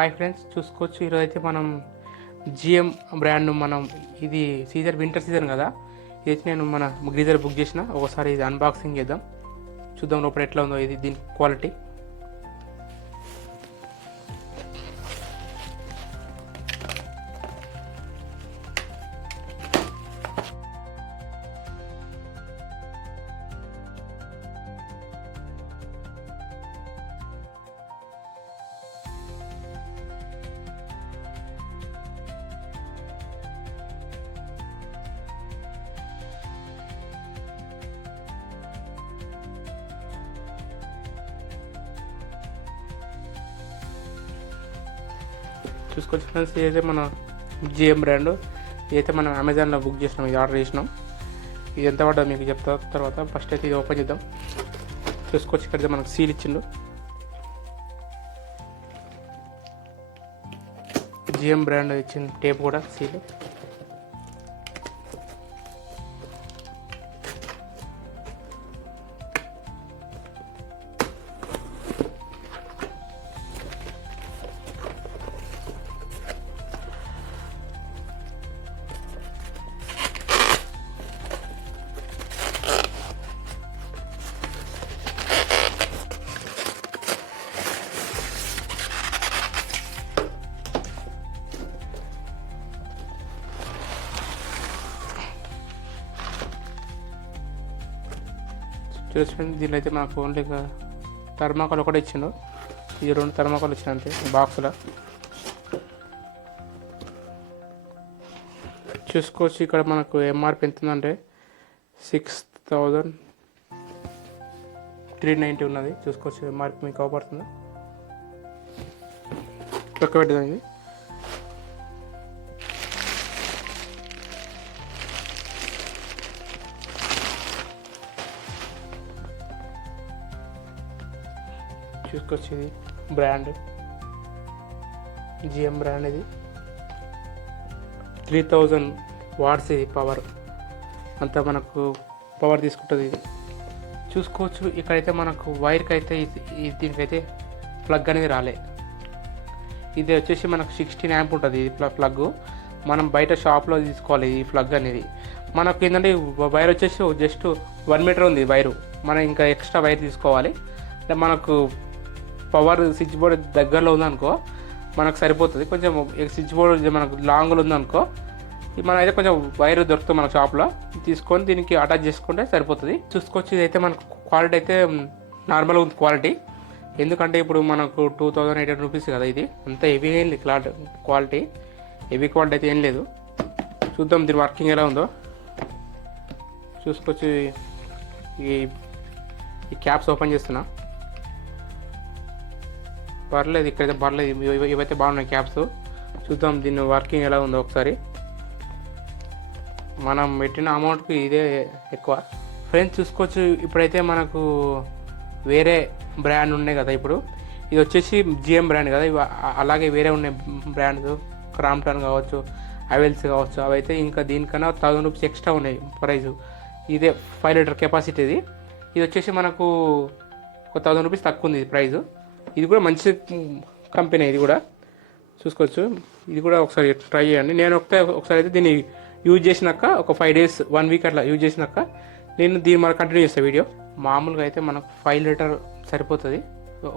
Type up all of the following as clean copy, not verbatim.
Hi friends, చూసుకోవచ్చు. ఈరోజు అయితే మనం జిఎం బ్రాండ్ ఇది వింటర్ సీజన్ కదా. ఇది అయితే నేను మన గ్రీజర్ బుక్ చేసిన. ఒకసారి ఇది అన్బాక్సింగ్ చేద్దాం, చూద్దాం లోపల ఎట్లా ఉందో ఇది దీని క్వాలిటీ. చూసుకోవచ్చు ఫ్రెండ్స్, ఇదైతే మన జిఎం బ్రాండ్. ఇదైతే మనం అమెజాన్లో బుక్ చేసినాం, ఇది ఆర్డర్ చేసినాం. ఇది ఎంత పడ్డా మీకు చెప్తా తర్వాత. ఫస్ట్ అయితే ఇది ఓపెన్ చేద్దాం. చూసుకోవచ్చు, ఇక్కడ మనకు సీల్ ఇచ్చిండు. జిఎం బ్రాండ్ ఇచ్చిన టేప్ కూడా సీల్. చూసుకోండి, దీనిలో అయితే మనకు ఓన్లీ థర్మాకోల్ ఒకటే ఇచ్చిండు. ఇది 2 థర్మాకోల్ ఇచ్చిన అంతే బాక్స్లో. చూసుకోవచ్చు, ఇక్కడ మనకు ఎంఆర్పి ఎంత ఉందంటే 6390 ఉన్నది. చూసుకోవచ్చు, ఎంఆర్పి మీకు అవపడుతుంది. పక్క పెట్టేదాం ఇది. చూసుకోవచ్చు, ఇది బ్రాండ్ జిఎం బ్రాండ్. ఇది 3000 వాట్స్ ఇది పవర్, అంతా మనకు పవర్ తీసుకుంటుంది ఇది. చూసుకోవచ్చు, ఇక్కడైతే మనకు వైర్కి అయితే దీనికైతే ప్లగ్ అనేది రాలే. ఇది వచ్చేసి మనకు 16 యాంప్ ఉంటుంది ఇది ప్లగ్. మనం బయట షాప్లో తీసుకోవాలి ఈ ప్లగ్ అనేది. మనకు ఏంటంటే వైర్ వచ్చేసి జస్ట్ 1 మీటర్ ఉంది వైరు. మనం ఇంకా ఎక్స్ట్రా వైర్ తీసుకోవాలి. అంటే మనకు పవర్ స్విచ్ బోర్డ్ దగ్గరలో ఉందనుకో మనకు సరిపోతుంది. కొంచెం స్విచ్ బోర్డ్ మనకు లాంగ్లో ఉందనుకో మనం అయితే కొంచెం వైర్ దొరుకుతుంది మన షాప్లో, తీసుకొని దీనికి అటాచ్ చేసుకుంటే సరిపోతుంది. చూసుకోవచ్చు, ఇదైతే మనకు క్వాలిటీ అయితే నార్మల్గా ఉంది క్వాలిటీ. ఎందుకంటే ఇప్పుడు మనకు 2800 రూపీస్ కదా. ఇది అంత హెవీ ఏం లేదు క్వాలిటీ, హెవీ క్వాలిటీ అయితే ఏం లేదు. చూద్దాం దీని వర్కింగ్ ఎలా ఉందో. చూసుకోవచ్చు, ఈ క్యాప్స్ ఓపెన్ చేస్తున్నా. పర్లేదు, ఇక్కడైతే పర్లేదు, ఇవైతే బాగున్నాయి క్యాప్స్. చూద్దాం దీని వర్కింగ్ ఎలా ఉందో ఒకసారి. మనం పెట్టిన అమౌంట్కి ఇదే ఎక్కువ ఫ్రెండ్స్. చూసుకోవచ్చు, ఇప్పుడైతే మనకు వేరే బ్రాండ్ ఉన్నాయి కదా. ఇప్పుడు ఇది వచ్చేసి జిఎం బ్రాండ్ కదా. ఇవి అలాగే వేరే ఉన్నాయి బ్రాండ్స్, క్రాంప్టన్ కావచ్చు, అవెల్స్ కావచ్చు. అవి అయితే ఇంకా దీనికన్నా 1000 రూపీస్ ఎక్స్ట్రా ఉన్నాయి ప్రైజు. ఇదే 5 లీటర్ కెపాసిటీ ఇది. ఇది వచ్చేసి మనకు ఒక 1000 రూపీస్ తక్కువ ఉంది ప్రైజు. ఇది కూడా మంచి కంపెనీ, ఇది కూడా చూసుకోవచ్చు. ఇది కూడా ఒకసారి ట్రై చేయండి. నేను ఒకసారి అయితే దీన్ని యూజ్ చేసినాక ఒక 5 డేస్ 1 వీక్ అట్లా యూజ్ చేసినాక నేను దీన్ని మనకు కంటిన్యూ చేస్తాను వీడియో. మామూలుగా అయితే మనకు 5 లీటర్ సరిపోతుంది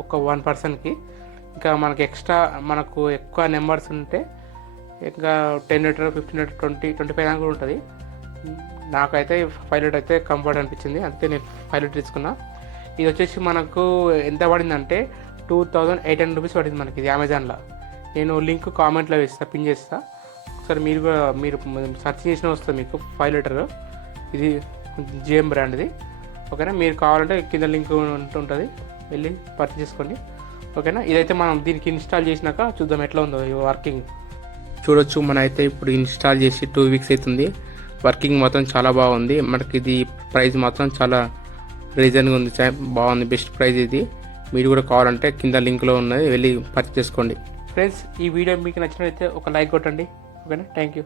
ఒక 1 పర్సన్కి. ఇంకా మనకి ఎక్స్ట్రా మనకు ఎక్కువ నెంబర్స్ ఉంటే ఇంకా 10 లీటర్ 15 లీటర్ 25 దాకా కూడా ఉంటుంది. నాకైతే 5 లీటర్ అయితే కంఫర్ట్ అనిపించింది, అంతే నేను 5 లీటర్ తీసుకున్నా. ఇది వచ్చేసి మనకు ఎంత పడిందంటే 2800 రూపీస్ పడింది మనకి ఇది అమెజాన్లో. నేను లింక్ కామెంట్లో వేస్తా, పిన్ చేస్తా. ఒకసారి మీరు సెర్చ్ చేసిన వస్తుంది మీకు 5 లీటర్. ఇది జిఎం బ్రాండ్ ఇది. ఓకేనా, మీరు కావాలంటే కింద లింక్ ఉంటుంది, వెళ్ళి పర్చేస్ చేసుకోండి. ఓకేనా, ఇదైతే మనం దీనికి ఇన్స్టాల్ చేసినాక చూద్దాం ఎట్లా ఉందో ఈ వర్కింగ్. చూడొచ్చు, మన అయితే ఇప్పుడు ఇన్స్టాల్ చేసి 2 వీక్స్ అవుతుంది. వర్కింగ్ మాత్రం చాలా బాగుంది. మనకి ఇది ప్రైస్ మాత్రం చాలా రీజన్గా ఉంది, బాగుంది, బెస్ట్ ప్రైస్ ఇది. మీరు కూడా కావాలంటే కింద లింక్లో ఉన్నది, వెళ్ళి పర్చేస్ చేసుకోండి. ఫ్రెండ్స్, ఈ వీడియో మీకు నచ్చినట్లయితే ఒక లైక్ కొట్టండి. ఓకేనా, థ్యాంక్ యూ.